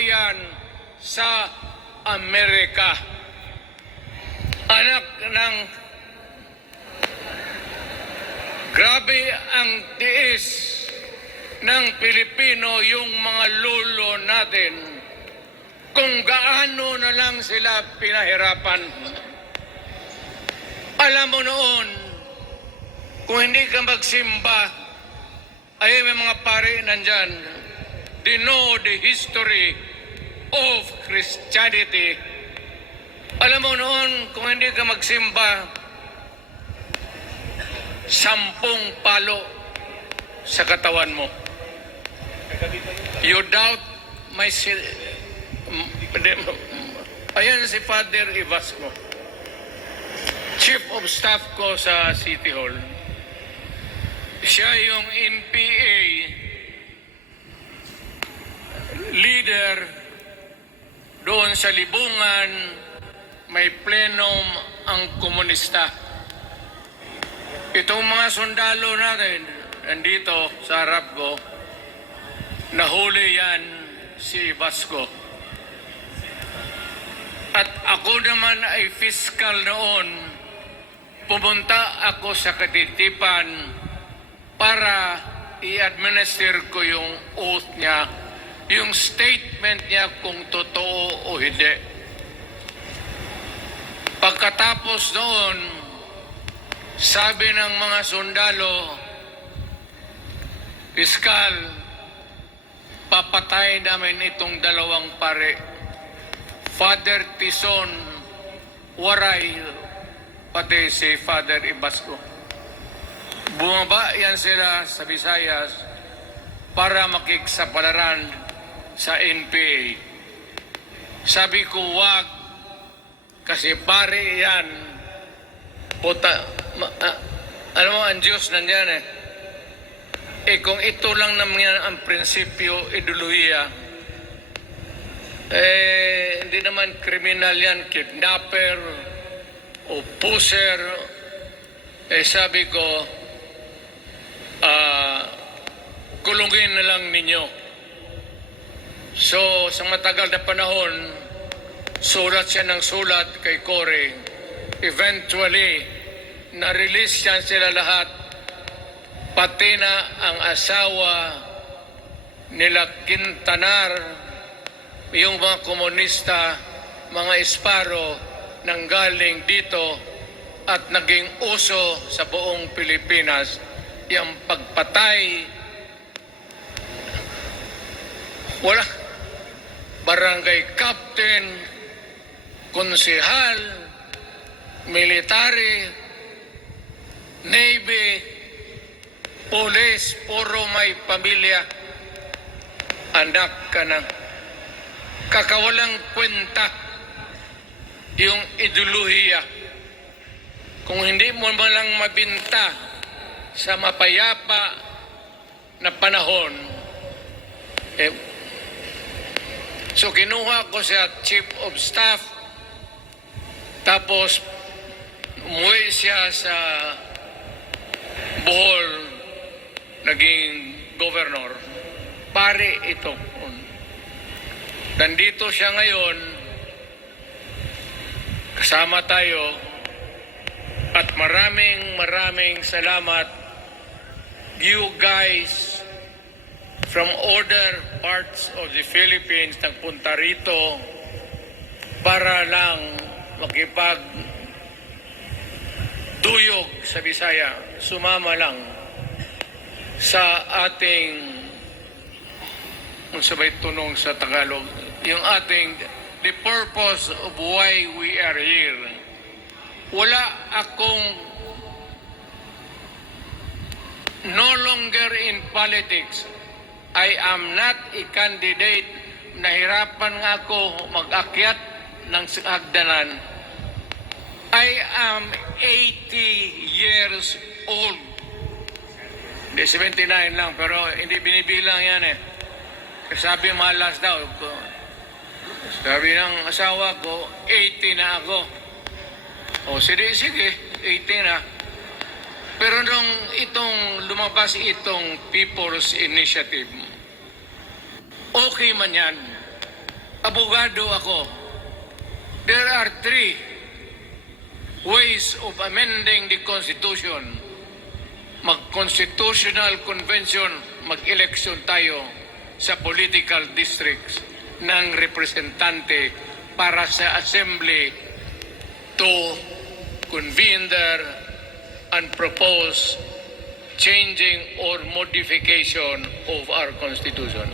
bayan sa Amerika. Anak ng grabe ang tiis ng Pilipino, yung mga lolo natin, kung gaano na lang sila pinahirapan. Alam mo noon, kung hindi ka magsimba, ay may mga pare nandyan, they know the history of Christianity. Alam mo noon, kung hindi ka magsimba, 10 palo sa katawan mo. You doubt my... Ayan si Father Ibasco, Chief of Staff ko sa City Hall. Siya yung NPA leader doon sa Libungan, may plenum ang komunista. Itong mga sundalo natin, nandito sa harap ko, nahuli yan si Vasco. At ako naman ay fiscal noon, pumunta ako sa Katitipan para i-administer ko yung oath niya, yung statement niya kung totoo o hindi. Pagkatapos noon, sabi ng mga sundalo, Piskal, papatay namin itong 2 pare, Father Tison Waray, pati si Father Ibasco. Bumaba yan sila sa Visayas para makiksapalaran sa NPA. Sabi ko, wag, kasi pare yan. Puta, alam mo, ang Diyos nandyan eh. Kung ito lang naman ang prinsipyo, ideolohiya, hindi naman kriminal yan, kidnapper o pusher. Sabi ko, kulungin na lang ninyo. So, sa matagal na panahon, sulat siya ng sulat kay Cory. Eventually, na-release yan sila lahat, pati na ang asawa nila Quintanar, yung mga komunista, mga Esparo, nanggaling dito at naging uso sa buong Pilipinas, yung pagpatay. Wala. Barangay captain, konsehal, military, navy, police, puro may pamilya. Anak ka na. Kakawalang kwenta yung ideolohiya. Kung hindi mo man lang mabinta sa mapayapa na panahon, so kinuha ko siya Chief of Staff, tapos umuwi siya sa Bohol, naging governor. Pare ito. Nandito siya ngayon, kasama tayo, at maraming salamat, you guys from other parts of the Philippines nagpunta rito para lang makipag-duyog sa Bisaya, sumama lang sa ating, kung sabay tunong sa Tagalog, yung ating, the purpose of why we are here. Wala akong, no longer in politics. I am not a candidate. Nahirapan nga ako mag-akyat ng hagdanan. I am 80 years old. Hindi, 79 lang, pero hindi binibilang yan eh. Sabi malas daw. Sabi ng asawa ko, 80 na ako. O sige, 80 na. Pero nung lumabas itong People's Initiative, okay man yan. abogado ako. There are three ways of amending the Constitution. Mag-constitutional convention, mag-election tayo sa political districts ng representante para sa assembly to convene there and propose changing or modification of our Constitution.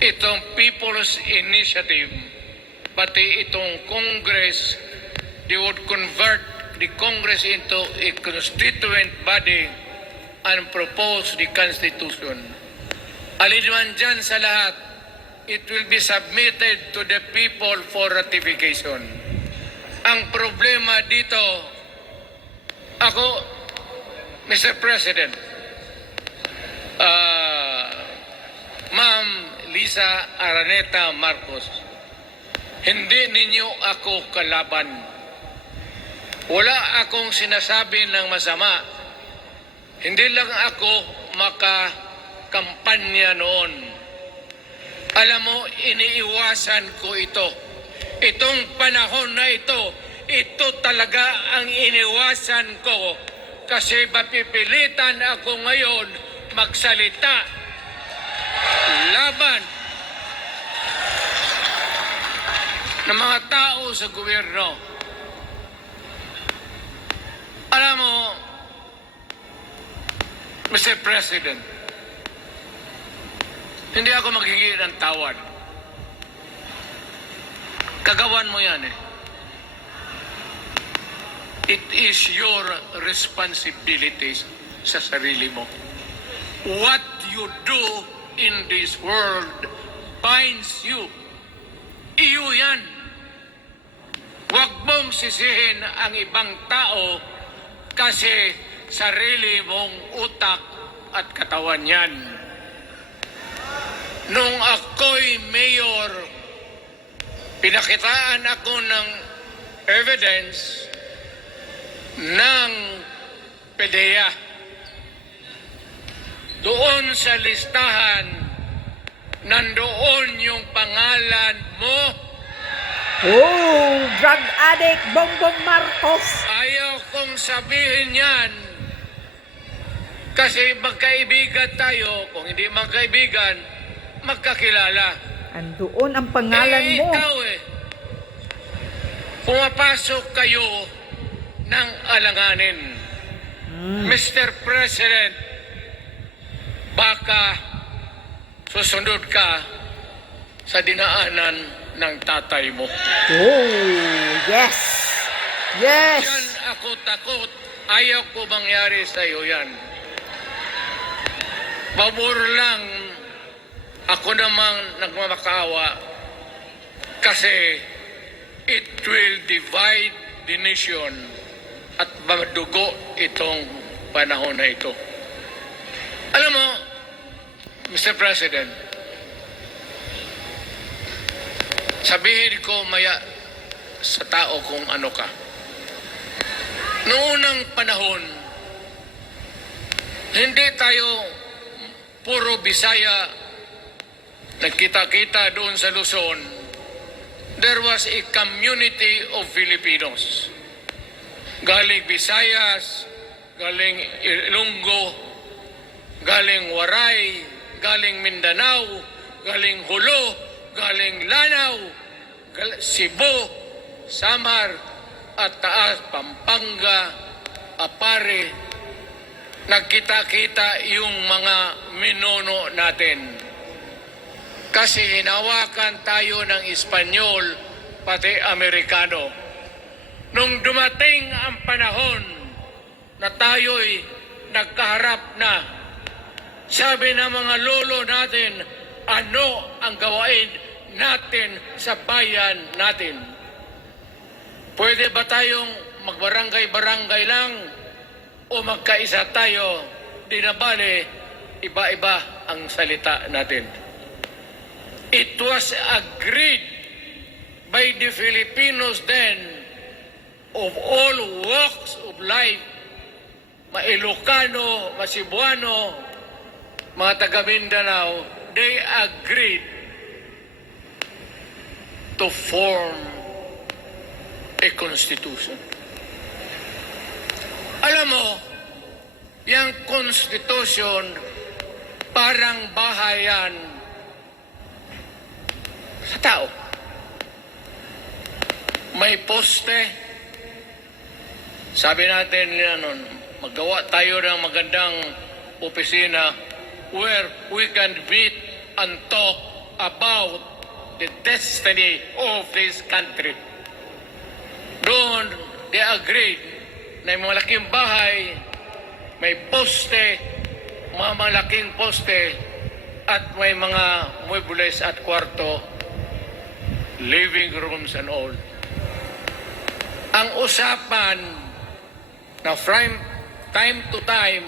Itong People's Initiative, pati itong Congress, they would convert the Congress into a constituent body and propose the Constitution. Alinman dyan sa lahat, it will be submitted to the people for ratification. Ang problema dito, ako, Mr. President, Ma'am Lisa Araneta Marcos, hindi ninyo ako kalaban. Wala akong sinasabi ng masama. Hindi lang ako makakampanya noon. Alam mo, iniiwasan ko ito. Itong panahon na ito talaga ang iniwasan ko kasi mapipilitan ako ngayon magsalita laban ng mga tao sa gobyerno. Alam mo, Mr. President, hindi ako maghingi ng tawad. Kagawan mo yan eh. It is your responsibility sa sarili mo. What you do in this world binds you. Iyo yan. Huwag mong sisihin ang ibang tao kasi sarili mong utak at katawan yan. Nung ako'y mayor, pinakitaan ako ng evidence ng PDEA. Doon sa listahan, nandoon yung pangalan mo. Oh, drug addict Bongbong Marcos. Ayaw kong sabihin yan kasi magkaibigan tayo. Kung hindi magkaibigan, magkakilala. Andoon ang pangalan mo. Ikaw pumapasok kayo ng alanganin. Mr. President, baka susunod ka sa dinaanan ng tatay mo. Oh, yes. Yes. Yan ako takot. Ayaw ko mangyari sa iyo yan. Pabor lang ako namang nagmamakaawa kasi it will divide the nation at madugo itong panahon na ito. Alam mo, Mr. President, sabihin ko maya sa tao kung ano ka. Noong unang panahon, hindi tayo puro Bisaya nagkita-kita doon sa Luzon. There was a community of Filipinos. Galing Visayas, galing Ilonggo, galing Waray, galing Mindanao, galing Hulo, galing Lanao, Cebu, Samar, at Taas, Pampanga, Apare. Nagkita-kita yung mga minuno natin. Kasi hinawakan tayo ng Espanyol, pati Amerikano. Nung dumating ang panahon na tayo'y nagkaharap na, sabi ng mga lolo natin, ano ang gawain natin sa bayan natin? Pwede ba tayong magbarangay-barangay lang o magkaisa tayo? Di na bale, iba-iba ang salita natin. It was agreed by the Filipinos then of all walks of life, Mailocano, Cebuano, mga taga Mindanao, they agreed to form a constitution. Alam mo, yung constitution parang bahayan sa tao. May poste. Sabi natin nun, magawa tayo ng magandang opisina where we can meet and talk about the destiny of this country. Doon, they agreed na may malaking bahay, may poste, mga malaking poste, at may mga muebles at kwarto, living rooms and all. Ang usapan na from time to time,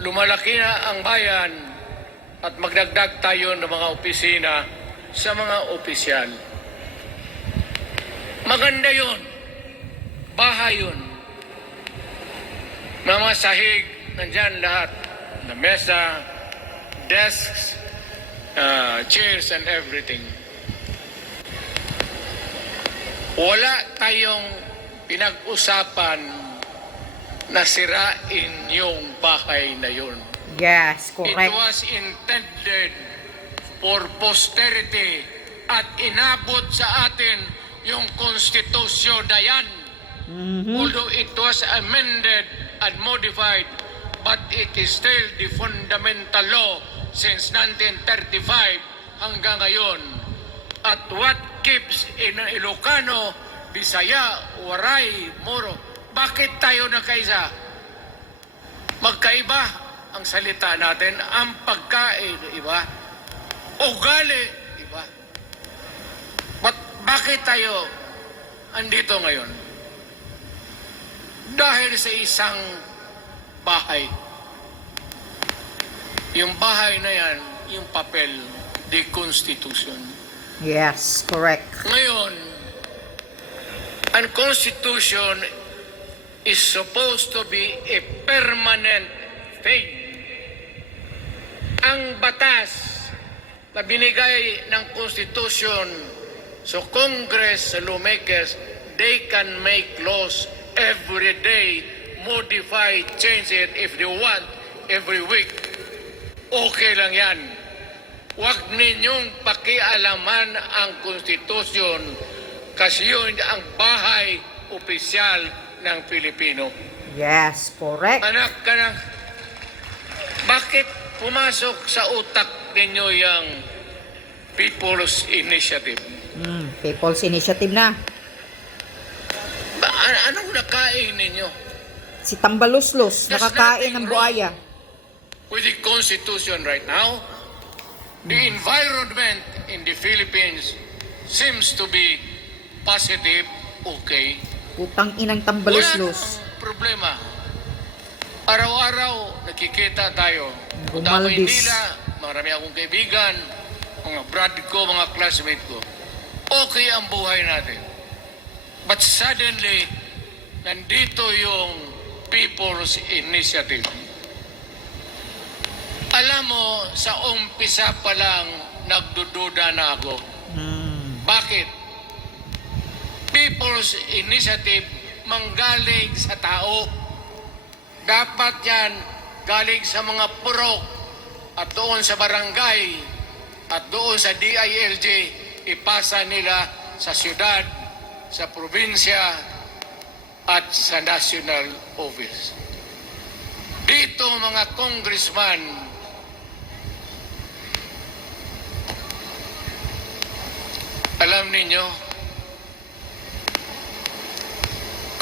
lumalaki na ang bayan at magdagdag tayo ng mga opisina sa mga opisyal. Maganda yun. Bahay yun. Mga sahig, nandyan lahat. Na mesa, desks, chairs and everything. Wala tayong pinag-usapan na sirain yung bahay na yun. Yes, It correct. was intended for posterity at inabot sa atin yung konstitusyon na yan. Although it was amended and modified, but it is still the fundamental law since 1935 hanggang ngayon. At what keeps in Ilocano, Bisaya, Waray, Moro, bakit tayo nagkaisa? Magkaiba ang salita natin, ang pagkain, iba. Ugali, iba. Bakit tayo andito ngayon? Dahil sa isang bahay. Yung bahay na yan, yung papel, the Constitution. Yes, correct. Ngayon, ang Constitution is supposed to be a permanent thing. Ang batas na binigay ng Constitution sa Congress, sa lawmakers, they can make laws every day, modify, change it if they want, every week. Okay lang yan. Huwag ninyong pakialaman ang Constitution kasi yun ang bahay opisyal ng Pilipino. Yes, correct. Anak ka na, bakit pumasok sa utak ninyo yung People's Initiative? People's Initiative na. Anong nakain ninyo? Si Tambaluslos, There's nakakain nothing ng buhaya. With the Constitution right now, the environment in the Philippines seems to be positive, okay. Putang inang Wala Tambaluslos. namang problema. Araw-araw nakikita tayo. Punta ako Gumaldis. Manila, marami akong kaibigan, mga brad ko, mga classmate ko. Okay ang buhay natin. But suddenly, nandito yung People's Initiative. Alam mo, sa umpisa pa lang, nagdududa na ako. Bakit? People's Initiative manggaling sa tao. Dapat yan galing sa mga purok at doon sa barangay at doon sa DILG, ipasa nila sa syudad, sa probinsya at sa national office. Dito mga congressman, alam ninyo,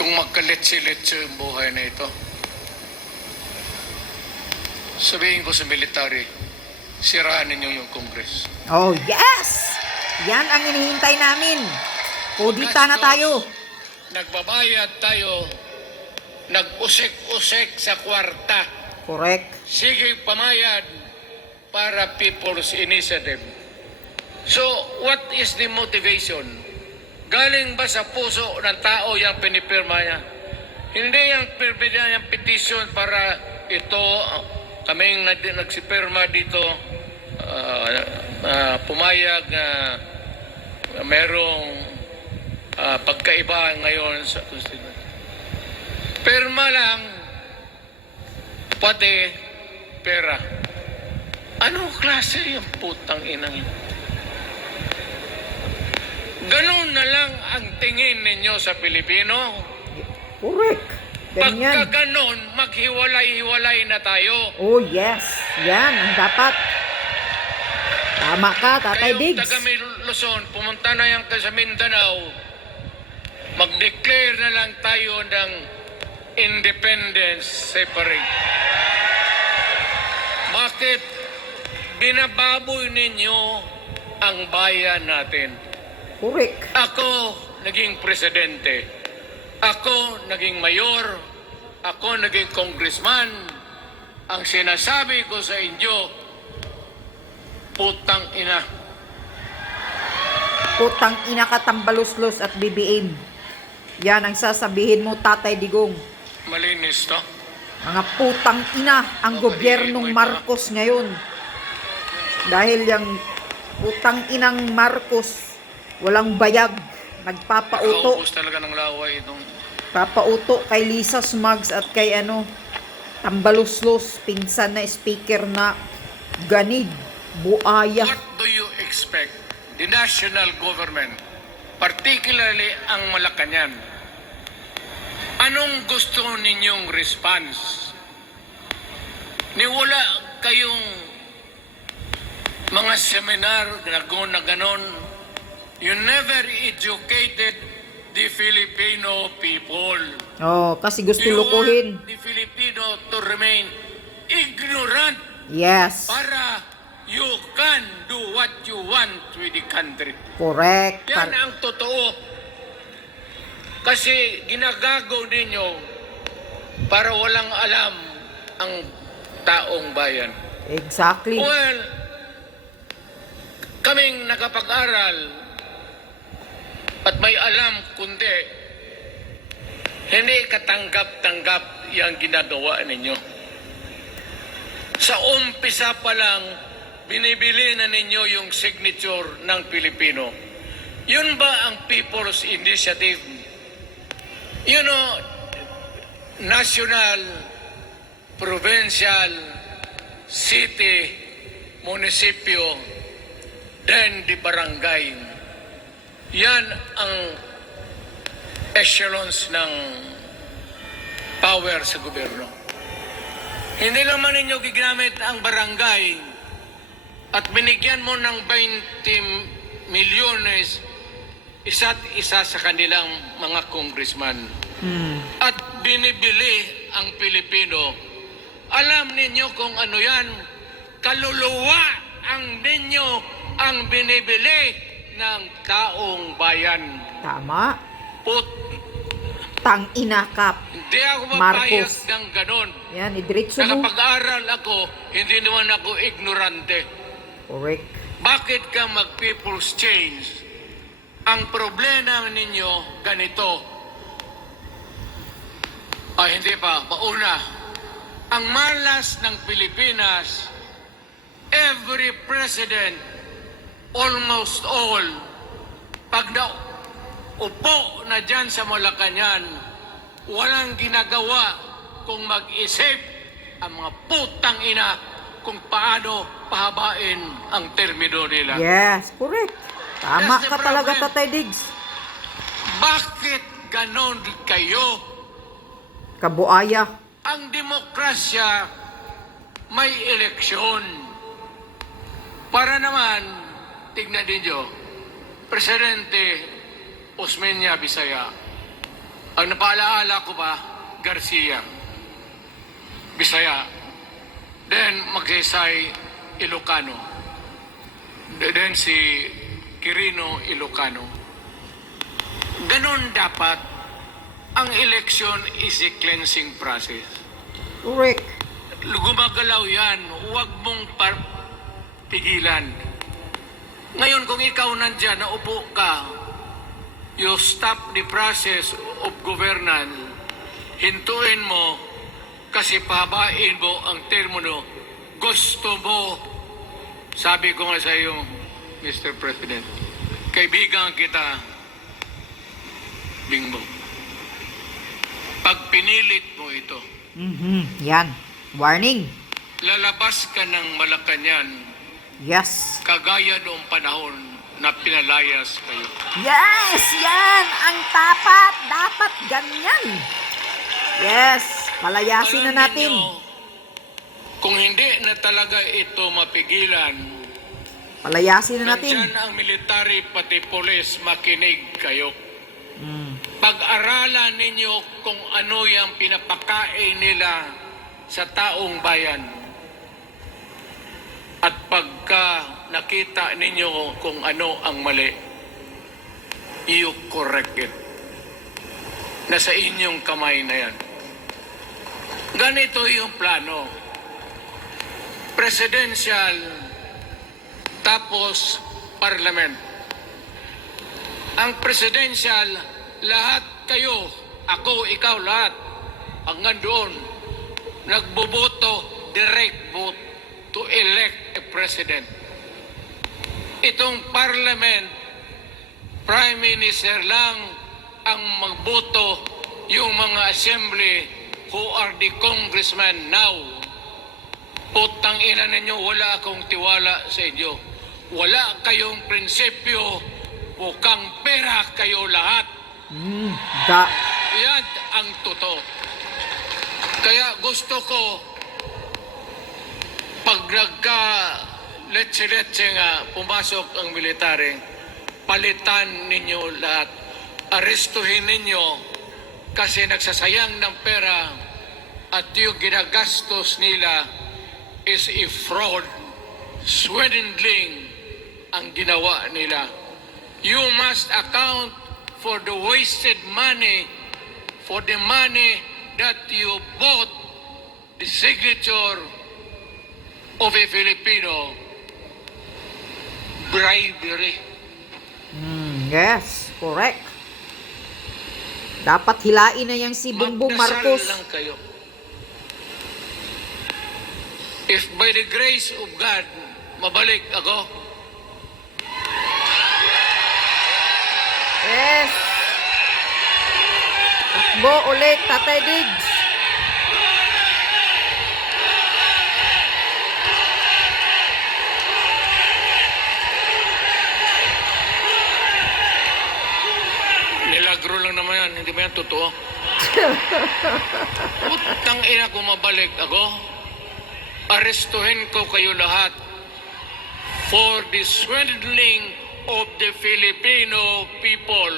kung magkaletse-letse yung buhay na ito, sabihin ko sa military, siraan ninyo yung Congress. Oh, yes! Yan ang hinihintay namin. Kudita na tayo. Nagbabayad tayo, nag-usik-usik sa kwarta. Correct. Sige pamayad para People's Initiative. So, what is the motivation? Galing ba sa puso ng tao yung pinipirma niya? Hindi yung pirma niya yung petition para ito, kaming nagsipirma dito, pumayag merong pagkaiba ngayon sa Constitution. Perma lang, pati pera. Anong klase yung putang inang yun? Ganun na lang ang tingin ninyo sa Pilipino. Correct. Ganyan. Pagka ganon, maghiwalay-hiwalay na tayo. Oh, yes. Yan ang dapat. Tama ka, Tatay Kayong Diggs. taga Luzon, pumunta na yan kayo sa Mindanao, mag-declare na lang tayo ng independence separate. Bakit binababoy ninyo ang bayan natin? Correct. Ako naging presidente. Ako naging mayor. Ako naging congressman. Ang sinasabi ko sa inyo, putang ina. Putang ina ka, tambaluslos at BBM. Yan ang sasabihin mo, Tatay Digong. Malinis to. Mga putang ina ang gobyernong Marcos ngayon. Dahil yung putang inang Marcos, walang bayag. Nagpapauto. Nakaubos talaga ng laway itong... Papauto kay Lisa Smugs at kay Tambaluslos, pinsan na speaker na Ganid, Buaya. What do you expect the national government, particularly ang Malacanang? Anong gusto ninyong response? Niwala kayong mga seminar na ganon. You never educated the Filipino people. Oh, kasi gusto You lukuhin. want the Filipino to remain ignorant Yes. para you can do what you want with the country. Correct. Yan ang totoo. Kasi ginagago ninyo para walang alam ang taong bayan. Exactly. Well, kaming nakapag-aral at may alam kundi hindi katanggap-tanggap yung ginagawa ninyo. Sa umpisa pa lang, binibili na ninyo yung signature ng Pilipino. Yun ba ang People's Initiative? You know, national, provincial, city, munisipyo, then the barangay. Yan ang echelons ng power sa gobyerno. Hindi naman ninyo gigamit ang barangay at binigyan mo ng 20 milyones isa't isa sa kanilang mga congressman. At binibili ang Pilipino. Alam ninyo kung ano yan? Kaluluwa ang ninyo ang binibili ng taong bayan. Tama. Tang ina ka. Hindi ako mapayag Marcos. ng ganon. Yan, idiretso mo. Nakapag-aral ako, hindi naman ako ignorante. Correct. Bakit ka mag-people's change? Ang problema ninyo, ganito. Hindi pa. Mauna. Ang malas ng Pilipinas, every president, almost all, pag upo na dyan sa Malacanang, walang ginagawa kung mag-isip ang mga putang ina kung paano pahabain ang termino nila. Yes, correct. Tama That's the ka talaga, problem. Tatay Diggs. Bakit ganon kayo? Kabuaya. Ang demokrasya may eleksyon. Para naman, tignan ninyo, Presidente Osmeña Bisaya. Ang napaalaala ko pa, Garcia Bisaya. Then Magsaysay Ilocano. Then si Quirino Ilocano. Ganon dapat. Ang eleksyon is a cleansing process. Correct. Gumagalaw yan. Huwag mong pigilan. Ngayon, kung ikaw nandyan, naupo ka, you stop the process of governance, hintuin mo, kasi pahabain mo ang termino, gusto mo, sabi ko nga sa iyo, Mr. President, Kaibigan kita, Bingbong. Pag pinilit mo ito, Yan. Warning. lalabas ka ng Malacanang Yes. kagaya noong panahon na pinalayas kayo. Yes! Yan! Ang tapat! Dapat ganyan! Yes! Palayasin na Alam natin. ninyo, kung hindi na talaga ito mapigilan, Palayasin na natin. nandyan ang military pati polis, makinig kayo. Mm. Pag-aralan ninyo kung ano yung pinapakain nila sa taong bayan. At pagka nakita ninyo kung ano ang mali, you correct it. Nasa inyong kamay na yan. Ganito yung plano. Presidential, tapos parliament. Ang presidential, lahat kayo, ako, ikaw, lahat, hanggang doon, nagboboto, direct vote to elect a president. Itong parliament, prime minister lang ang magboto, yung mga assembly who are the congressmen now. Putang ina ninyo, wala akong tiwala sa inyo. Wala kayong prinsipyo, bukang pera kayo lahat. Da. Yan ang totoo. Kaya gusto ko, pag nagka-letse-letse nga pumasok ang military, palitan ninyo lahat. Arestuhin ninyo kasi nagsasayang ng pera at yung ginagastos nila is a fraud, swindling ang ginawa nila. You must account for the wasted money, for the money that you bought the signature of a Filipino. Bribery. Yes, correct. Dapat hilain na yang si Bongbong Magdasal Marcos. lang kayo. If by the grace of God, mabalik ako, Yes. Takbo ulit, Tatay Diggs. nilagro lang naman yan, hindi ba yan totoo? Putang ina ko, mabalik ako. Arestuhin ko kayo lahat for the swindling of the Filipino people.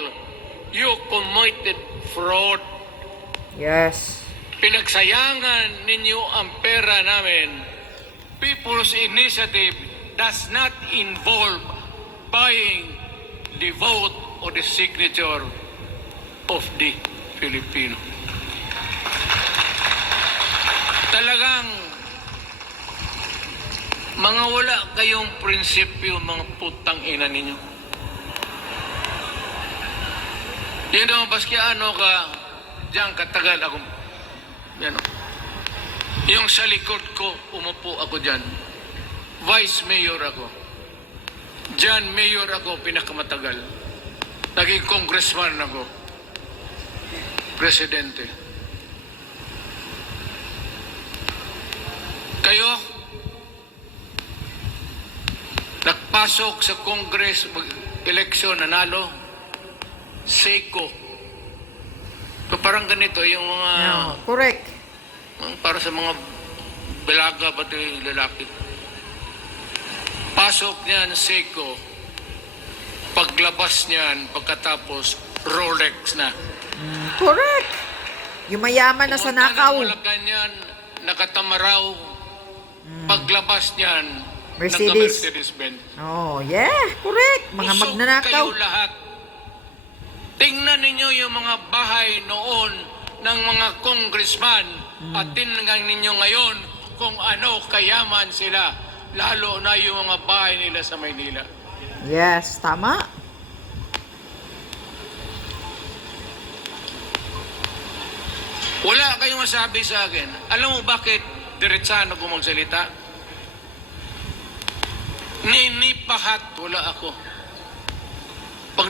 You committed fraud. Yes. Pinagsayangan ninyo ang pera namin. People's Initiative does not involve buying the vote or the signature of the Filipino. Talagang mga wala kayong prinsipyo, mga putang ina ninyo. Yun naman, baski ano ka, diyan katagal ako, yan o. Yung sa likod ko, umupo ako diyan. Vice Mayor ako. Diyan, Mayor ako, pinakamatagal. Naging congressman ako. Presidente. Kayo, nagpasok sa Congress, eleksyon, nanalo, Seiko. So parang ganito, yung mga, No, correct. para sa mga balaga, pati lalaki. Pasok niyan, Seiko. Paglabas niyan, pagkatapos, Rolex na. Correct. Yung mayaman na sa nakaw. Pumunta ng Malacanang, nakatamaraw. Paglabas niyan, Mercedes. nagka-Mercedes-Benz. Oh, yeah, correct. Mga Usog magnanakaw. kayo lahat. Tingnan ninyo yung mga bahay noon ng mga congressman at tingnan ninyo ngayon kung ano kayaman sila. Lalo na yung mga bahay nila sa Maynila. Yes, tama. Wala kayong masabi sa akin. Alam mo bakit diretsano ko magsalita? Ninipahat, wala ako.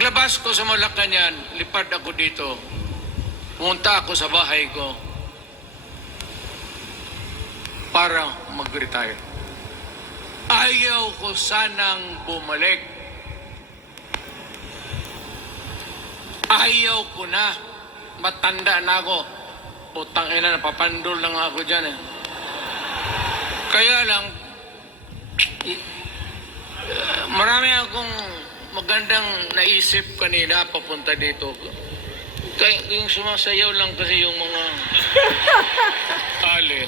Paglabas ko sa Malacanang, lipad ako dito. Pumunta ako sa bahay ko para mag-retire. Ayaw ko sanang bumalik. Ayaw ko na. Matanda na ako. Putang ina, napapandol lang ako dyan eh. Kaya lang, marami akong magandang naisip kanina papunta dito. Kaya yung sumasayaw lang kasi yung mga ali.